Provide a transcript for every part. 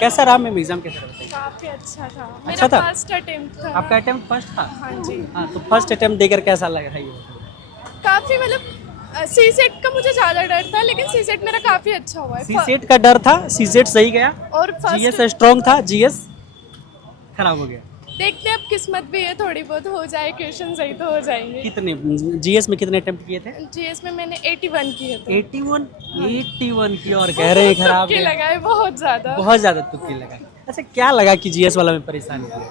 कैसा रहा ma'am exam कैसा रहा? काफी अच्छा था। अच्छा मेरा था? फर्स्ट अटेम्प्ट था। आपका अटेम्प्ट फर्स्ट था? हाँ जी। हाँ, तो फर्स्ट अटेम्प्ट देकर कैसा लगा था ये बताइए? काफी मतलब सी सेट का मुझे ज्यादा डर था, लेकिन सी सेट मेरा काफी अच्छा हुआ है। सी सेट का डर था, सी सेट सही गया, और जीएस फर्स्ट स्ट्रॉन्ग था, जीएस खराब हो गया। देखते हैं, अब किस्मत भी है, थोड़ी बहुत हो जाए, क्वेश्चन सही तो हो जाएंगे। कितने जीएस में कितने अटेम्प्ट किए थे? जीएस में मैंने 81 किए थे। 81 81 की और कह रहे हैं खराब तुक्के गए। लगाए बहुत ज्यादा। बहुत ज्यादा तुक्के लगा। अच्छा, क्या लगा कि जीएस वाला में परेशानी हुई?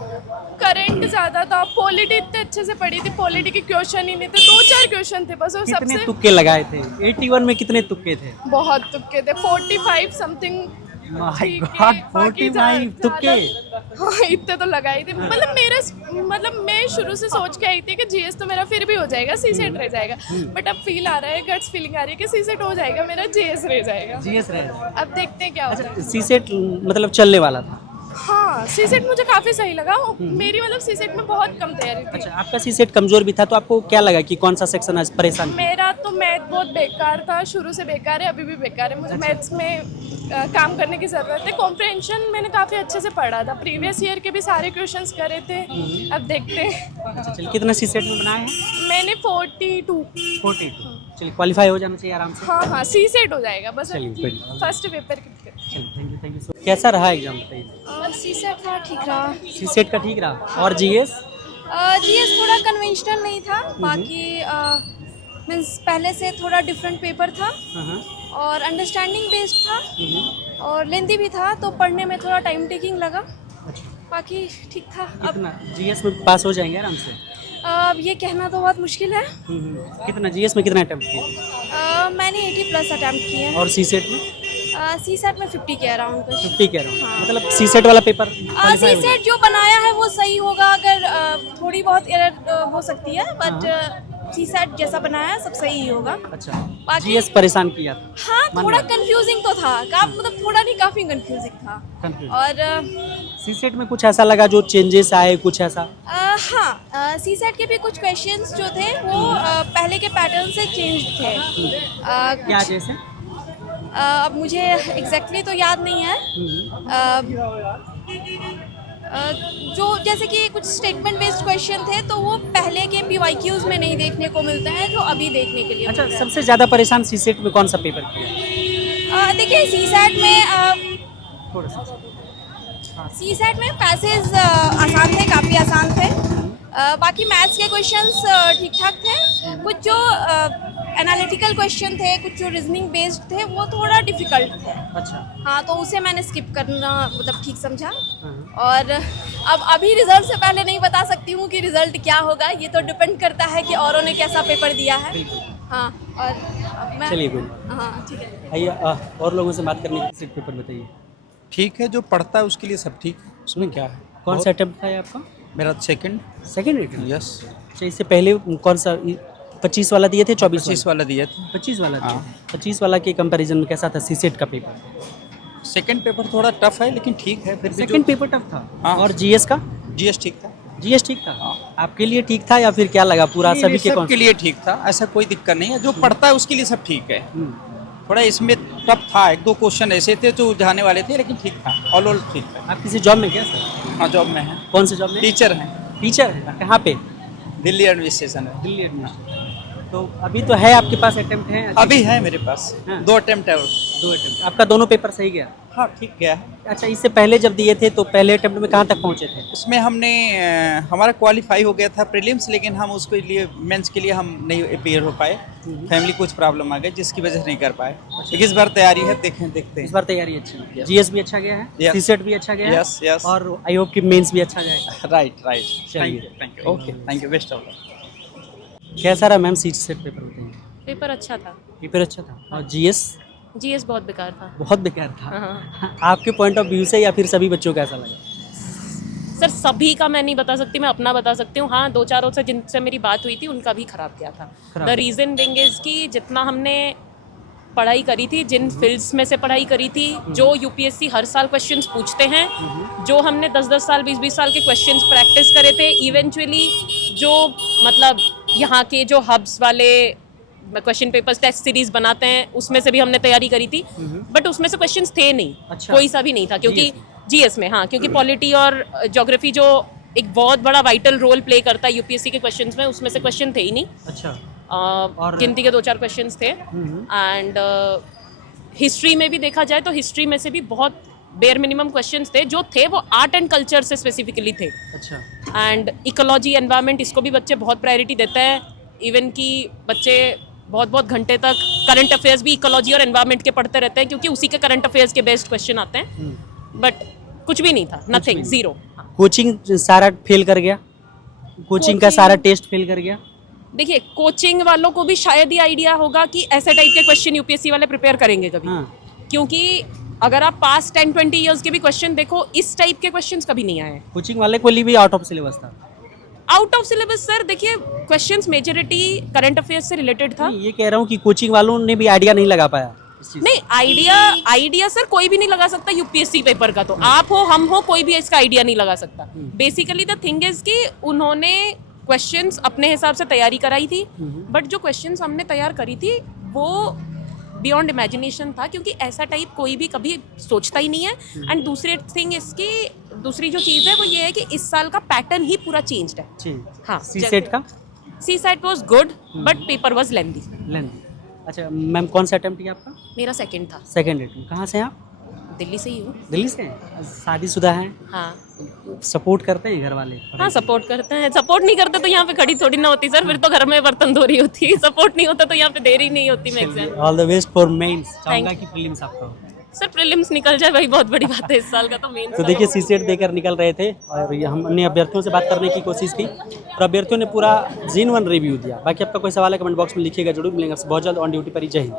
करंट ज्यादा था, पॉलिटी इतने अच्छे से पढ़ी थी, पॉलिटी के क्वेश्चन ही नहीं थे, 2-4 क्वेश्चन थे बस, और कितने सबसे तुक्के लगाए थे? 81 में कितने तुक्के थे? बहुत तुक्के थे, 45 समथिंग। माय गॉड, 45 तुक्के। हाँ, इतने तो लगाई थी। मतलब मेरा मतलब मैं शुरू से सोच के आई थी कि जीएस तो मेरा फिर भी हो जाएगा, सी सेट रह जाएगा, बट अब फील आ रहा है, गट्स फीलिंग आ रही है कि सी सेट हो जाएगा मेरा, जीएस रह जाएगा। जीएस रहे। अब देखते हैं क्या होता है। अच्छा, सी सेट मतलब चलने वाला था? हाँ, सी सेट मुझे काफी सही लगा। मेरी मतलब सी सेट में बहुत कम तैयारी थी। अच्छा, आपका सी सेट कमजोर भी था, तो आपको क्या लगा कि कौन सा सेक्शन आज परेशान किया? मेरा तो मैथ बहुत बेकार था, शुरू से बेकार है, अभी भी बेकार है। मुझे मैथ्स में काम करने की ज़रूरत है। कॉम्प्रहेंशन मैंने काफ़ी अच्छे से पढ़ा था, प्रीवियस ईयर के भी सारे क्वेश्चंस करे थे। अब देखते हैं। अच्छा, चलिए, कितना सी सेट में बनाए हैं? मैंने 42। 42। चलिए, क्वालिफाई हो जाना चाहिए आराम से। हाँ हाँ, सी सेट हो जाएगा बस। चलिए, कोई नहीं। फर्स्ट पेपर चलिए, थैंक यू सो मच। कैसा रहा एग्जाम बताइए? सी सेट था, ठीक रहा। सी सेट का ठीक रहा, और जीएस? जीएस थोड़ा कन्वेंशनल नहीं था, बाकी मीन्स पहले से थोड़ा डिफरेंट पेपर था और अंडरस्टैंडिंग बेस्ड था और लेंथी भी था, तो पढ़ने में थोड़ा टाइम टेकिंग लगा। अच्छा, बाकी ठीक था। अब कितना जीएस में पास हो जाएंगे आराम से? अब ये कहना तो बहुत मुश्किल है। कितना जीएस में कितना अटेम्प्ट किया? मैंने 80+ अटैम्प्ट किए हैं। और सी सेट में? सी सेट में 50 के अराउंड कुछ। 50 कह रहा हूँ। हाँ। मतलब सी सेट वाला पेपर सी qualify हो सेट जो बनाया है वो सही होगा, अगर थोड़ी बहुत एरर हो सकती है, बट सी सेट जैसा बनाया है सब सही ही होगा। गया? अच्छा, बाकी- जीएस परेशान किया था? हाँ, मान थोड़ा लिया। कंफ्यूजिंग तो था, मतलब थोड़ा नहीं, काफी कंफ्यूजिंग था। Confusing। और सी सेट में कुछ ऐसा लगा जो चेंजेस आए, कुछ ऐसा? हाँ, सी सेट के भी कुछ क्वेश्चंस जो थे वो पहले के पैटर्न से चेंज थे। क्या जैसे? अब मुझे एग्जैक्टली तो याद नहीं है। जो जैसे कि कुछ स्टेटमेंट बेस्ड क्वेश्चन थे, तो वो पहले के पीवाईक्यूज में नहीं देखने को मिलते हैं, जो अभी देखने के लिए अच्छा, मिलते हैं। सबसे ज्यादा परेशान सी सेट में कौन सा पेपर किया? देखिए, सी सेट में थोड़ा सा। सी सेट में पैसेज आसान थे, काफ़ी आसान थे। बाकी मैथ्स के क्वेश्चंस ठीक ठाक थे। कुछ जो एनालिटिकल क्वेश्चन थे, कुछ जो रीजनिंग बेस्ड थे, वो थोड़ा डिफिकल्ट थे। अच्छा। हाँ, तो उसे मैंने स्किप करना मतलब ठीक समझा। हाँ। और अब अभी रिजल्ट से पहले नहीं बता सकती हूँ कि रिजल्ट क्या होगा, ये तो डिपेंड करता है कि औरों ने कैसा पेपर दिया है। बिल्कुल। हाँ, और अब मैं चलिए, कोई हाँ ठीक है। आइए, और लोगों से बात करने के पेपर बताइए। ठीक है, जो पढ़ता है उसके लिए सब ठीक है, उसमें क्या है। कौन सा अटेम्प्ट था ये आपका? मेरा सेकंड। Second attempt? यस। अच्छा, इससे पहले कौन सा 25 वाला दिए थे, 24 25 वाला दिया था। 25 वाला दिए हाँ। थे। 25 वाला के कंपैरिजन में कैसा था सी सेट का पेपर? सेकंड पेपर थोड़ा टफ है, लेकिन ठीक है। फिर भी सेकंड पेपर टफ था। हाँ। और जीएस का? जीएस ठीक था। जीएस ठीक था? हाँ। आपके लिए ठीक था या फिर क्या लगा पूरा नहीं, सभी के सबके लिए ठीक था, ऐसा कोई दिक्कत नहीं है। जो पढ़ता है उसके लिए सब ठीक है। थोड़ा इसमें टफ था, 1-2 क्वेश्चन ऐसे थे जो उलझाने वाले थे, लेकिन ठीक था, ऑल ठीक था। आप किसी जॉब में क्या सर? हाँ, जॉब में है, कौन से जॉब में? टीचर हैं, टीचर है? कहाँ पे? दिल्ली एडमिनिस्ट्रेशन है। दिल्ली एडमिनिस्ट्रेशन। तो अभी तो है आपके पास अटेम्प्ट है? अभी है मेरे पास, हाँ। 2 अटेम्प्ट है। 2 अटेम्प्ट। आपका दोनों पेपर सही गया? हाँ, ठीक गया है। अच्छा, इससे पहले जब दिए थे तो पहले अटेम्प्ट में कहाँ तक पहुँचे थे? उसमें हमने हमारा क्वालिफाई हो गया था प्रीलिम्स, लेकिन हम उसके लिए मेंस के लिए हम नहीं अपीयर हो पाए। फैमिली कुछ प्रॉब्लम आ गई, जिसकी वजह से नहीं कर पाए। लेकिन इस बार तैयारी है, देखते इस हैं। बार तैयारी अच्छी है। Yes. जीएस भी अच्छा गया है, Yes. सीसेट भी अच्छा गया है, Yes, yes. और आई होप कि मेंस भी अच्छा जाएगा। राइट। चलिए। Thank you. Okay, thank you, best of luck. कैसा रहा मैम सीसेट पेपर बताइए? पेपर अच्छा था। पेपर अच्छा था। और जीएस? जीएस बहुत बेकार था। बहुत बेकार था। हाँ। आपके पॉइंट ऑफ व्यू से या फिर सभी बच्चों को ऐसा लगा? सर, सभी का मैं नहीं बता सकती, मैं अपना बता सकती हूँ। हाँ, 2-4 से जिनसे मेरी बात हुई थी उनका भी खराब गया था। खराब द गया। रीज़न बिंग इज़ कि जितना हमने पढ़ाई करी थी, जिन फील्ड्स में से पढ़ाई करी थी, जो यूपीएससी हर साल क्वेश्चंस पूछते हैं, जो हमने 10-10 साल 20-20 साल के क्वेश्चंस प्रैक्टिस करे थे, इवेंचुअली जो मतलब यहाँ के जो हब्स वाले क्वेश्चन पेपर्स टेस्ट सीरीज बनाते हैं, उसमें से भी हमने तैयारी करी थी, बट उसमें से क्वेश्चंस थे नहीं। अच्छा। कोई सा भी नहीं था, क्योंकि जीएस में, हाँ, क्योंकि पॉलिटी और ज्योग्राफी जो एक बहुत बड़ा वाइटल रोल प्ले करता है यूपीएससी के क्वेश्चंस में, उसमें से क्वेश्चन थे ही नहीं। अच्छा। गिनती के 2-4 क्वेश्चंस थे। एंड हिस्ट्री में भी देखा जाए तो हिस्ट्री में से भी बहुत बेयर मिनिमम क्वेश्चंस थे, जो थे वो आर्ट एंड कल्चर से स्पेसिफिकली थे। अच्छा। एंड इकोलॉजी, एनवायरनमेंट, इसको भी बच्चे बहुत प्रायोरिटी देते हैं। इवन कि बच्चे बहुत घंटे तक करंट अफेयर्स भी इकोलॉजी और एनवायरनमेंट के पढ़ते रहते हैं, क्योंकि उसी के करंट अफेयर्स के बेस्ड क्वेश्चन आते हैं। बट कुछ भी नहीं था, नथिंग, जीरो। कोचिंग सारा फेल कर गया, कोचिंग का सारा टेस्ट फेल कर गया। देखिए, कोचिंग वालों को भी शायद ही आइडिया होगा कि ऐसे टाइप के क्वेश्चन यूपीएससी वाले प्रिपेयर करेंगे कभी। हाँ। क्योंकि अगर आप पास्ट 10-20 ईयर्स के भी क्वेश्चन देखो, इस टाइप के क्वेश्चंस कभी नहीं आए। कोचिंग वाले को लिए भी आउट ऑफ सिलेबस था। आउट ऑफ सिलेबस सर, देखिए क्वेश्चंस मेजॉरिटी करंट अफेयर्स से रिलेटेड था। ये कह रहा हूँ कि कोचिंग वालों ने भी आइडिया नहीं लगा पाया इस चीज़। नहीं, आइडिया सर कोई भी नहीं लगा सकता यूपीएससी पेपर का। तो आप हो, हम हो, कोई भी इसका आइडिया नहीं लगा सकता। बेसिकली द थिंग इज कि उन्होंने क्वेश्चंस अपने हिसाब से तैयारी कराई थी, बट जो क्वेश्चंस हमने तैयार करी थी वो बियॉन्ड इमेजिनेशन था, क्योंकि ऐसा टाइप कोई भी कभी सोचता ही नहीं है। एंड दूसरी थिंग इसकी दूसरी जो चीज़ है वो ये है कि इस साल का पैटर्न ही पूरा चेंज्ड है। हाँ, सीसेट का CSAT was good but paper was lengthy. Length. अच्छा मैम, कौन सा अटेम्प्ट किया आपका? मेरा सेकंड था। Second attempt. कहाँ से हैं आप? दिल्ली से ही हूँ। दिल्ली से हैं? शादीशुदा हैं? हाँ सपोर्ट करते हैं घर वाले? हाँ, सपोर्ट करते हैं। सपोर्ट नहीं करते तो यहाँ पे खड़ी थोड़ी ना होती सर, फिर तो घर में बर्तन धो रही होती। सपोर्ट नहीं होता तो यहाँ पे देरी नहीं होती। मैं exam all the best for mains. चाहूंगा कि प्रीलिम्स आपका हो। सर, प्रीलिम्स निकल जाए भाई, बहुत बड़ी बात है। इस साल का तो मेन तो देखिए, सीसेट देकर निकल रहे थे और ये हमने अभ्यर्थियों से बात करने की कोशिश की और अभ्यर्थियों ने पूरा जेन्युइन रिव्यू दिया। बाकी आपका कोई सवाल है कमेंट बॉक्स में लिखिएगा, जरूर मिलेंगे आपसे बहुत जल्द ऑन ड्यूटी पर ही। जय हिंद।